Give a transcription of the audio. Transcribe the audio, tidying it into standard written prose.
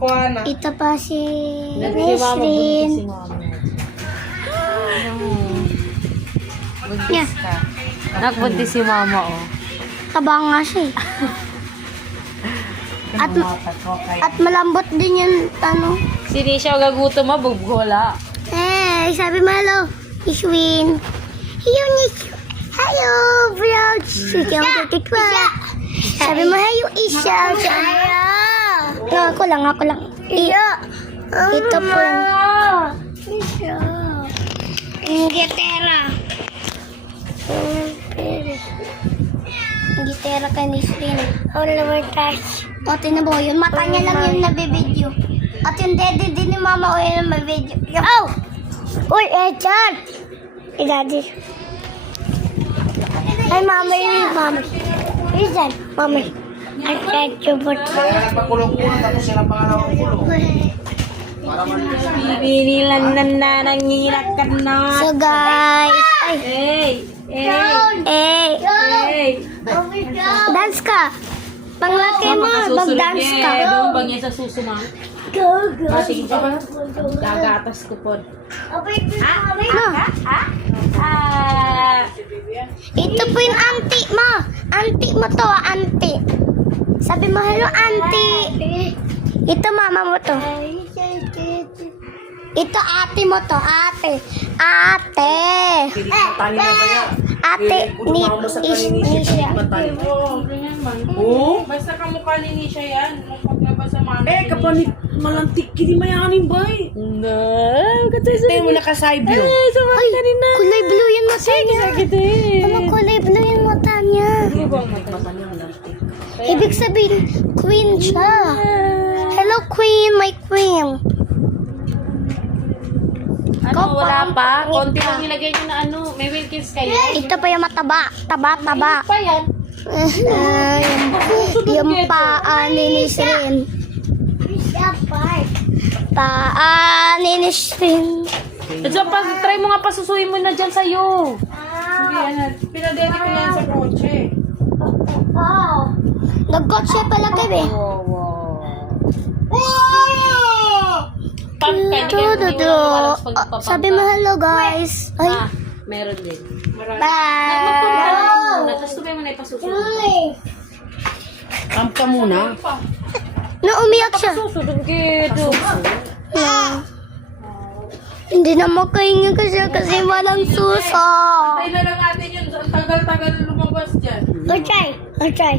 Kuana. Ito pa si Si mama, buntis si Nesrin. mama. Yeah. Buntis ka. Anak, buntis si mama, oh. Taba nga siya eh. At- Tumatak ko kaya. At malambot din yung ano. Si Nisha, gagutom mo, bugbola. Sabi mo hello, Ishwin. Hello, Nish. Hello, vlog. Sabi mo hello, Isha. Ako lang. Ito po yun. Isha. Inglaterra. Inglaterra kay Nisrin. Oliver Trash. O, tinan mo, yun mata niya lang yung nabibidyo. At yung daddy din ni mama o yun ang mabidyo. Oh! Uy, Echan! Hey, daddy. Ay, mama yun, mama. Listen, mama. I tried to put... Kaya nagpakulong-kulong tapos sila pangalawang kulong. Bibili lang na nanginak ka na. So, guys. Ay, Hey! dance ka. Panglaki mo, mag-dance ka. Doon bang yan sa susunod? Matigil ka ba? Gagatas ko po. Ito po yung auntie mo. Auntie mo to, auntie. Sabi mo, hello, auntie. Ito, mama mo to. Ito, ate mo to, ate. Ate. Matali na ba yan? Ate, ni Nisha. Oo, ganyan man. Oo? Basta kamukha ni Nisha yan. Paglabas sa mama. Kapanit malantik kini mayanin ba eh? No, katay sa... Tayo mo nakasaybyo. Ay, sa mga kanina. Kulay blue yung mata niya. Sakit eh. Mama, kulay blue yung mata niya. Ano ba ang mata niya malantik? Ibig sabihin, queen siya. Hello, queen, my queen. Ano, wala pa? Ngit Konti ka. lang nilagay nyo na ano. May Wilkins kayo? Ito pa yung mataba. Taba. Pa yan. Yung paa ni Nisrin. Paa ni Nisrin. Diyan pa, try mo nga pasusuin mo na dyan sa'yo. Hindi yan. Pinadedi ko yan sa kotse. Nag-kotse pala kami. Sabi mo hello guys. Ay. Meron din. Bye. Tapos tubay mo na ipasusunod. Camp ka muna. Umiyak siya. Susunod kito. Na. Hindi na makahinga kasi walang suso. Tayo na lang natin yun. Ang tagal-tagal lumabas dyan. I'll try.